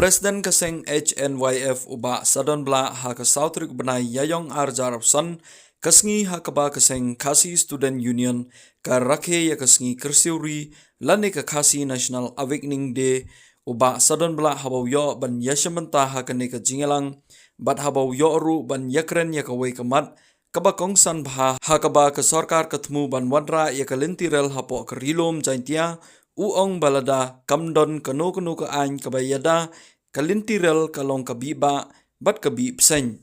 Presiden Keseng HNYF uba Sadon Bla ha ke Sautrik benai Yayong Arjar San Kesngi ha keba Keseng Kasi Student Union ka rakhe ya kesngi kersiuri lani ke Kasi National Awakening Day uba Sadon Bla habau yo ban yashamanta ha kene ke jingelang bat habau yo ru ban yakren ya kawai kemat keba kongsan bha ha keba ke sarkar ketemu ban wadra ya ke lintirel hapo ke rilom jaintia uong balada kamdon kanu ke ain kebayada kalintirel kalong kabiba bat kabi pseng.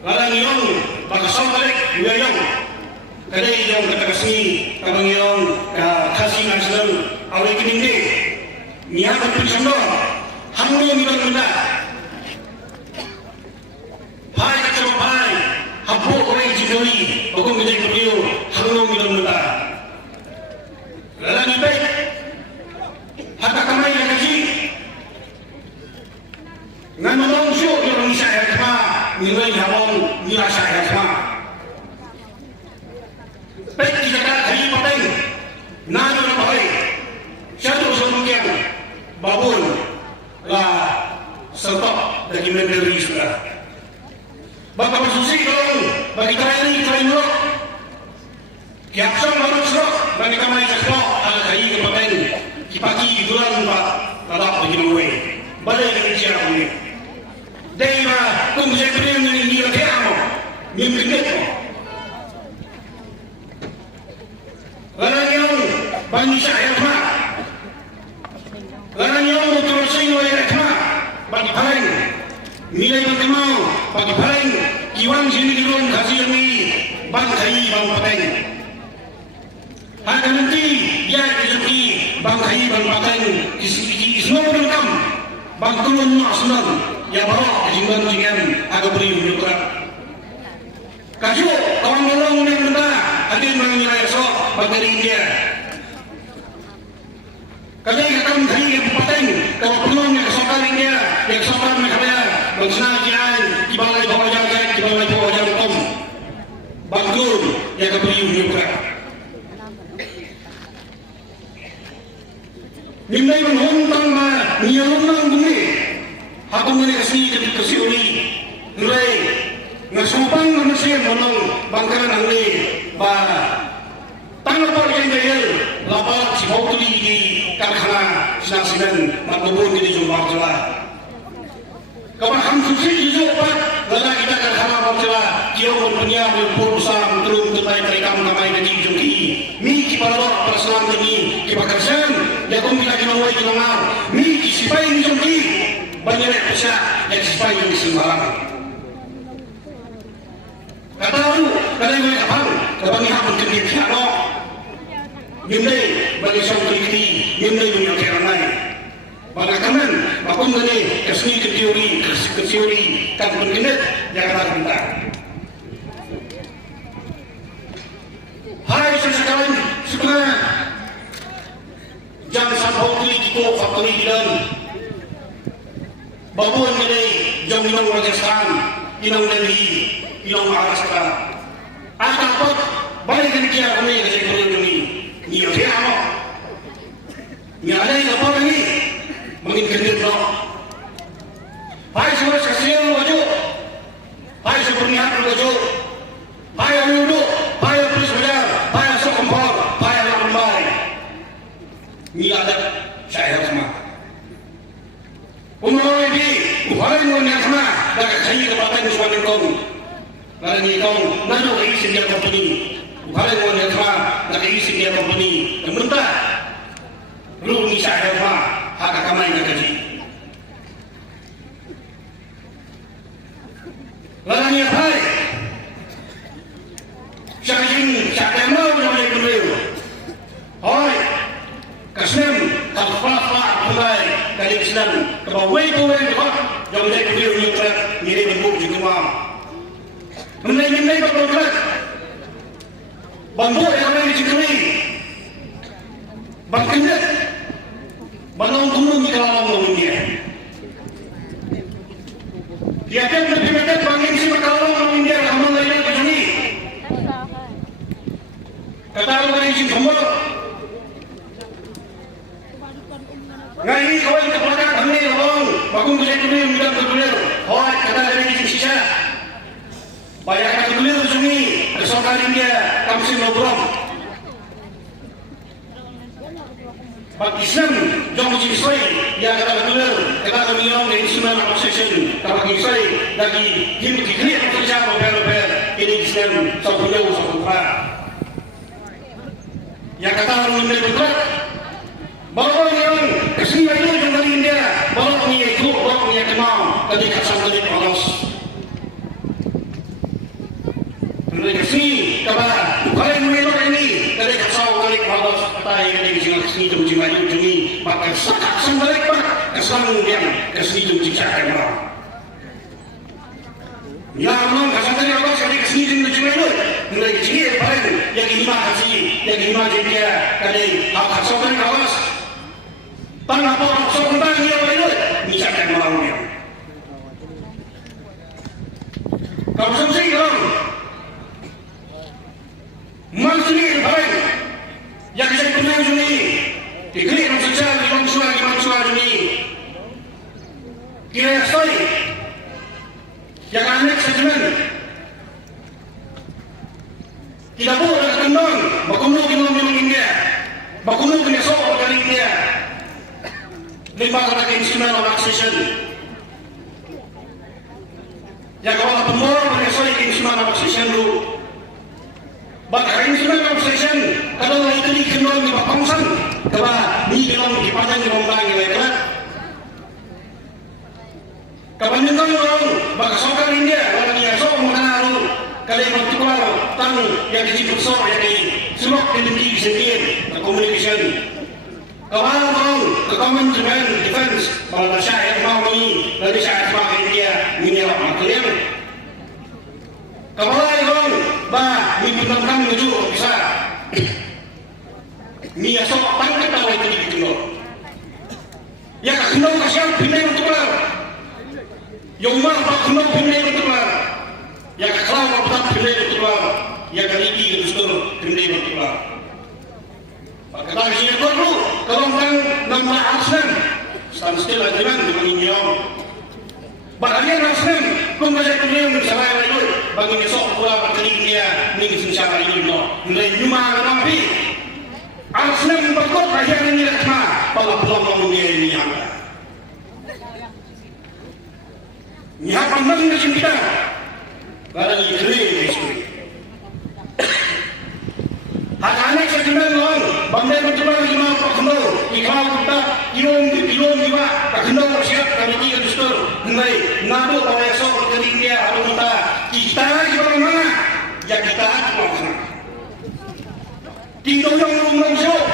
Larang yong bakasong balik dua yong kadai yong kata kasih kabang yong kasih nasional awakening day niat bersama hamil minat minat hai kacau hai hapo orang jidoi bagong menjadi beliau hamil minat minat larang baik harta kamai yang kasih ngan nolong syuk yang saya kata nilai hamong nilai saya kata baik kita kata hari pateng nana bahai satu semungkin babun lah sebab dari menteri sudah bapa bersusi kalau bagi kalian ini kalian murah kiapsang baru sudah bagi kamai sekolah ada hari ke pateng kipaki itulah pak lalap bagi mengwe balai dengan siapa ini daerah kumpulan dengan ini tiamo mimpiket larang yang bani saya mah larang yang terus ingin mah bagi paling nilai berkemau bagi paling kiwan sini di ruang hasil ini bangkai bang pateng ada nanti dia rezeki bangkai bang pateng semua berkam bang turun maksudan ya bawa jinggan jingan agak beri menyukai kasih kawan nolong yang benda hadir mengira esok bagi India kadang akan hari yang pateng kalau penuh yang kesokan India yang kesokan mereka bersenang jian dibalai bawah jalan dibalai bawah jalan tom bangun yang agak beri menyukai nimai menghuntan ma nialunang bumi aku mengasih kasih uri nilai ngasupang manusia monon bangkaran angli ba tangan yang jahil lapat si bautuli di karkhana sinasimen makubun di Jombang Jawa kapan hamsusi jujur pak lada kita karkhana Jawa kiong punya berusaha turun tunai terekam namai dari jungki mi kipalok perasaan ini kipakarsan ya kong kita kinawai kinangar mi kisipai ni jungki banyak pesah yang sipai yang sembarang kata aku kata yang kapal kapan yang pun kini tiada nyundai bagi sang teliti nyundai punya keranai pada kanan bakun gani kesini ke teori kan pun kini jangan tak bentar hai sesekali sebenarnya jangan sampai teliti kok faktori bilang babun ini jam minang Rajasthan, minang Delhi, minang Maharashtra. Ada apa? Balik ke dia kami ke sekolah ini. Ni ada apa? Ni ada apa ini? Mungkin kerja dulu. Hai semua sekalian wajib. Hai sebenarnya wajib. Hai amudu. Hai polis bejar. Hai asok kompor. Hai lambai. Ni ada saya semua. Umroh ini, bukan orang sama. Dah kaji kepada musuhan kong. Lalu kong, nado isi dia company. Bukan orang sama. Dah isi dia company. Kemudian, lu ni saya apa? Hak kamai nak kaji. Lalu apa? Siapa mau nak beli? Hoi, kasem, kalfa mulai dari Islam kebawai kawai kebawai yang dari beliau nyurat nilai bembuk juga mau menilai berkontrak bambuk yang ada di sini bangkanya bangun turun di dalam dunia tiada lebih banyak bangin si berkalang dunia amal lainnya ke sini kata orang dari sini Ngai kawan kepada kami orang, bakung bisa kulir mudah kulir. Hoi kata dari sisa. Banyak kata kulir sungi, kesokan India, kamsi ngobrol. Bagi Islam, jom cipisai, ya kata kulir, kata kami orang dari Islam Association, kata cipisai, lagi hidup dikelihat kerja berbeda, ini Islam satu jauh satu pak. Ya kata orang ini betul. Bahawa yang kesini itu yang dari India, bahawa ni itu, bahawa ni kenal, ketika sampai di Allah. Kemudian kesini, kata kalau mengelak ini, ketika sampai di Allah, kata yang ada di sini kesini jumpa jumpa jumpa, maka sakat sampai pak, kesan yang kesini jumpa jumpa kenal. Ya memang kesan dari Allah sekali kesini jumpa jumpa itu, mulai kesini paling yang lima kasih, yang lima dia, kadang hak sampai di Allah. Tanah orang sebentar dia itu misalkan malamnya. Kamu semua orang masih baik. Yang saya kenal ini, dikelihat sejak di manusia ini. Kira sekali, yang anak sejenak tidak boleh kenal. Bakumlu kita memang India, bakumlu kita soal dari India. Lima kata instrumen relaxation. Yang kalau pembawa menyesali instrumen relaxation dulu. Bahkan instrumen relaxation kalau itu dikenal di bangsan, kalau ni dalam dipadang di rombang yang lain. Kapan orang, bahkan sokar India, orang dia sok mengenal kalau yang bertukar tang yang disebut sok yang ini semua peneliti sendiri communication. Kawan-kawan, Common Defense, kalau syair mau ini, dari syair sebagai dia menyerap material. Kawan-kawan, bah, menggunakan menuju bisa. Nia sok pangkat tahu itu dikenal. Ya kenal kasihan pindah bertukar. Yang mana kenal pindah bertukar. Ya kalau apa pindah bertukar. Ya kali ini justru pindah bertukar. Kata di sini dulu, kalau orang nama Aslam, stand still agreement dengan India. Bahagian Aslam, kumpulan dunia bersama itu, bagi besok pula berkali India, ni bersama ini no. Mulai cuma nabi, Aslam berkot bahagian ini lekma, pada pulang dunia ini yang. Ni apa nak di sini kita? Barang ini kiri. Anak saya kenal orang, bandai berjumpa lima orang kenal, ikhlas kita, ilmu juga, kenal siap kami tiga justru, mulai nado pada esok dari India, atau kita di mana, ya kita di mana. Tinggal yang belum siap,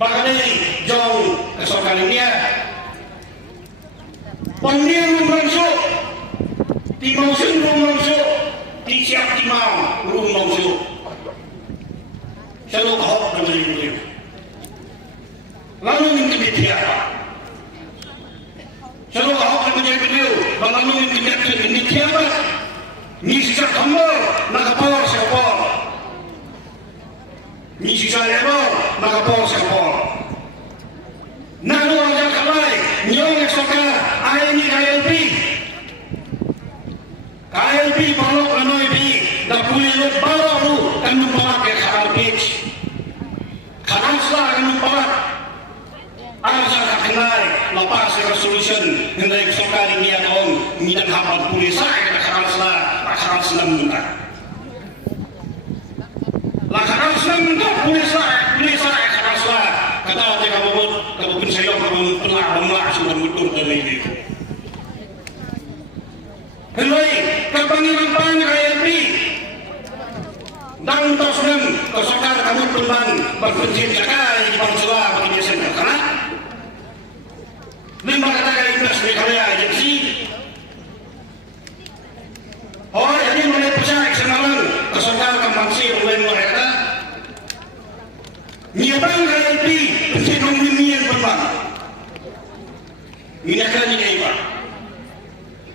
bahkan jauh kesokan India, pandai belum siap, timau sing belum siap. Siap timau, belum masuk. Selalu kau menjadi beliau. Lalu mungkin dia apa? Selalu kau menjadi beliau. Lalu mungkin dia apa? Ni sisa kamu nak apa siapa? Ni sisa apa nak apa siapa? Nalu aja kalai, nyong esoknya, ini KLP palok anoy bi da pulilo baru kan numpak ke KLP kanasla kan numpak arja kenai lepas resolution hendai sekali dia tahun minat hafal pulis saya kanasla kanasla minta la kanasla minta pulis saya kanasla kata dia kamu pun saya kamu pelah sudah mutur dari ini. Helai, kebanginan pan KLP dan tasnem kesokar kamu pelan berpenjin jakai di bangsa bagi desa karena lima kata industri karya agensi. Oh, jadi mulai percaya kesenalan kesokar kembangsi mulai mereka niatan KLP penting memilih pelan. Ini akan diikat.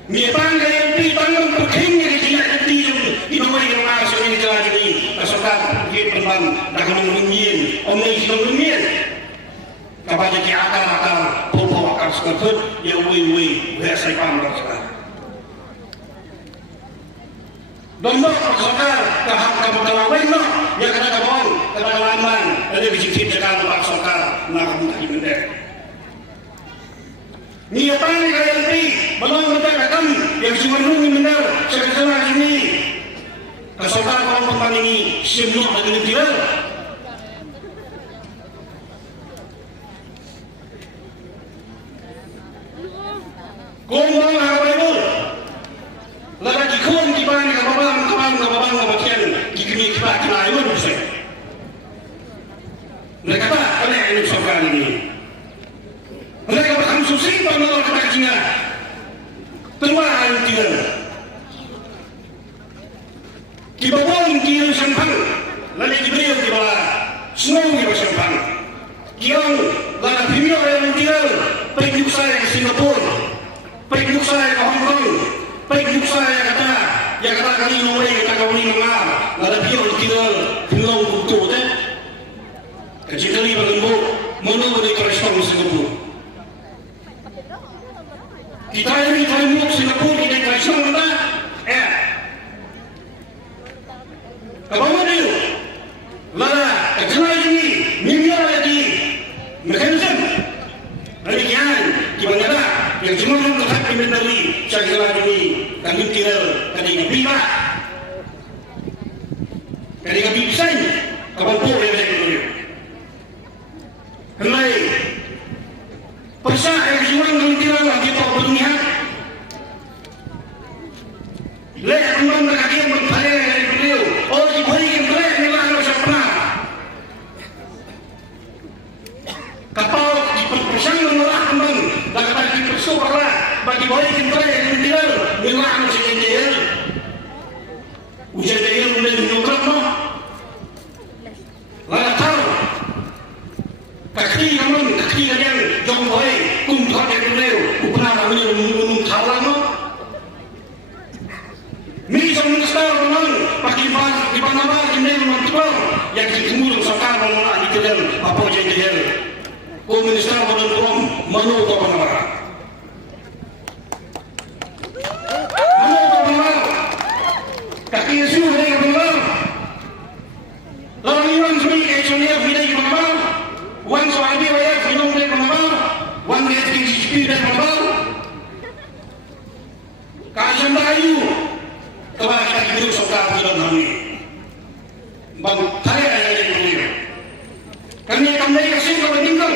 Niatan KLP tangan berkengnya di tingkat hati inovasi yang masuk ini telah jadi kesempatan Philippines Penban dah kena menungin omni sudah menungin kepada akal popo akal sekut ya we biasa pam sekarang domba pakar kaham kamu kalawen no ya kena kabon kena laman ada bisik jalan pak sokar nak kamu tadi mendek niatan kalian ti belum mendatangkan yang semenungi benar sekarang ini kesokar kaum Penban ini semua lagi tidak kumbang apa itu lagi kun di bawah kabang kabatian gigi kita kena itu bisa mereka tak kena ini kesokar ini mereka bahkan susi menolak kekajian terwah yang tidak di bawah kiri sampang lalu diberi di bawah snow di bawah sampang kiong lalu premier yang tidak pergi saya ke Singapura pergi saya ke Hong Kong pergi saya kata kali nomor kata kau ni mengar lalu dia tidak belum butuh deh kecil kali berlembut mana boleh korespon Singapura kita ini kalau Singapura kita korespon mana kamu dia, lala, kerana ini mimpi lagi, mekanisme, lagi kian, gimana dah, yang cuma mengangkat inventari, cakap ini, kami tinggal, kami bipa, kami bipasan, kamu pun yang saya tuju, kenai, persa yang cuma kami tinggal lagi tak berniat, leh kembang berkaki yang berbayar dari beliau. Oh, diberi yang berat ni lah harus pernah. Kapal dipersang menolak kembang, dan kapal dipersuk lah. Bagi beri yang berat yang tidak, memang harus jadi. Ujian dia mulai menukar no. Lalu tahu, kaki yang jom beri, kumpulan yang beliau, upah kami menunggu tahu no. Misal minister memang bagi di mana ini menentukan yang dimulai sokar menolak di dalam apa jadi hal. Ko minister menentukan manu atau apa? Manu atau apa? Kaki isu mereka benar. Lalu yang sebagai eksonia tidak benar. Wan soalnya banyak minum mereka benar. Wan dia tinggi dan benar. Kajian bayu. Kepada kita hidup sokar dalam hal ini, bang hari ada yang beliau. Kami akan naik kasih kepada tinggal,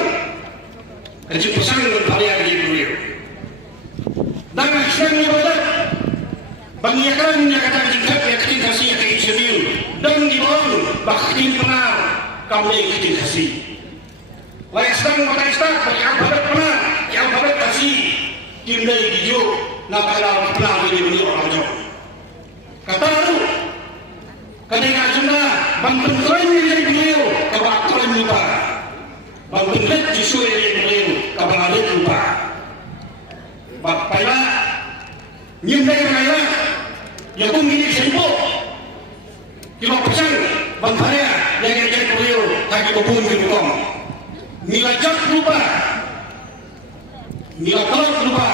kecil pesan dan hari ada yang beliau. Dan sedang ibadat, bang iakan yang kata tingkat yang kecil kasih yang kecil dan di bawah bakti benar kami kecil kasih. Layak sedang mata istak bagi alfabet benar, yang alfabet kasih kindai dijuk, nak kalau benar ini beliau orang jauh. Kata lalu, ketika jumlah bantuan keren yang beliau, kabar keren lupa. Bantuan keren justru yang beliau, kabar keren lupa. Baiklah, nyumbai baiklah, yang pun milik sempuk. 5% bantuannya yang beliau, lagi berpun di bukong. Nilai jak lupa, nilai telur lupa.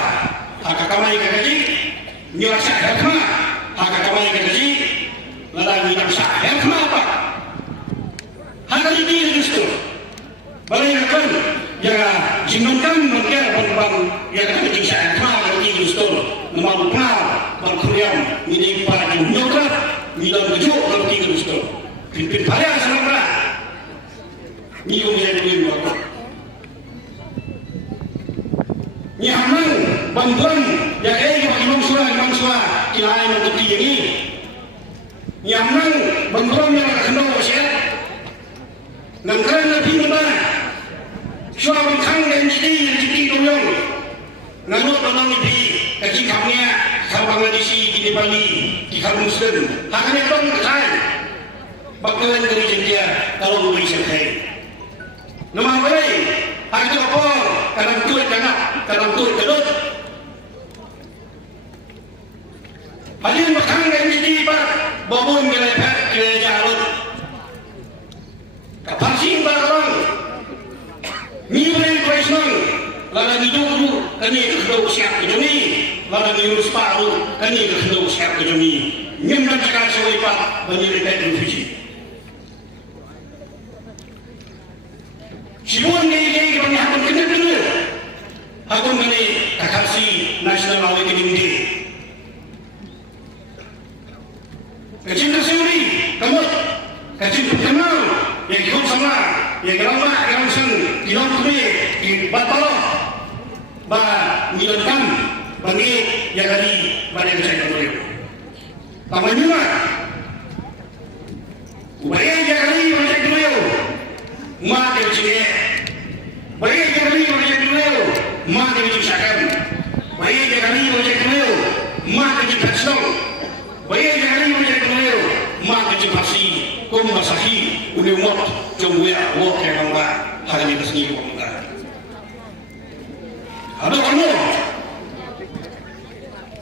Agak kamai gaji, nilai syahid kemah. Agak kamai gaji, lalani tak syahid kenapa? Harga ini justru balayakan yang jimankan mereka bang yang kata di syahid kenapa ini justru nama lupa berkuriam ini pada nyokrat milam kejuk kalau ini justru pimpin pada sangat berat ini yang boleh buat nyaman bantuan yang imam surah kilai mengerti ini nyaman bantuan yang kena wasiat nangkan lebih mudah suami kang dan jadi tuyong nganut orang ini kaki kamnya sabang di di Bali di Khartoum hanya dong kan bakalan dari jenjia kalau boleh selesai nama boleh hanya apa kadang tuh kadang tuh kedut Hadin makang dan jadi pak babun gelepet gereja alut hijau tu kani kedau siap kejami ladang yurus paru kani kedau siap kejami nyamdan cakap sawai pak bani rekat Fiji sibuan ni bani hakun kena hakun kani kakasi nasional awal kini kecil kesuri kamu kecil kenal yang ikut sama yang lama yang sen kilon kumi di batalo ba milonkan bagi yang kali pada saya tahu tamai juga ubaya yang kali pada saya tahu mak yang sini ubaya yang kali pada saya tahu mak yang disakan ubaya yang kali pada saya tahu mak yang dipasang ubaya yang kali pada saya tahu mak yang dipasi kau masahi udah muat jomwe awak yang ngah hari ini kesini ngah ada kamu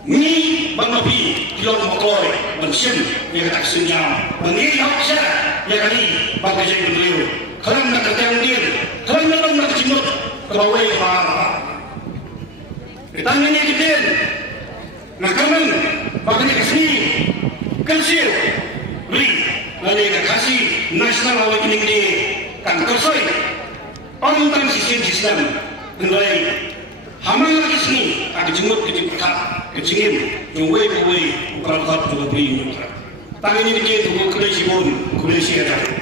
ni bang nabi kilon motor bensin yang tak senjam bagi haksa yang kali bagi saya beliau kalau nak kerjaan dia kalau nak cimut kebawai apa kita ini kita nak kamen bagi kesini kecil beli lalu kasih nasional awal ini di kan kersoi orang sistem Islam mulai hamal lagi sini ada jemut kecingin yang wei bukan juga beri tangan ini dia tu kulai sibun kulai siapa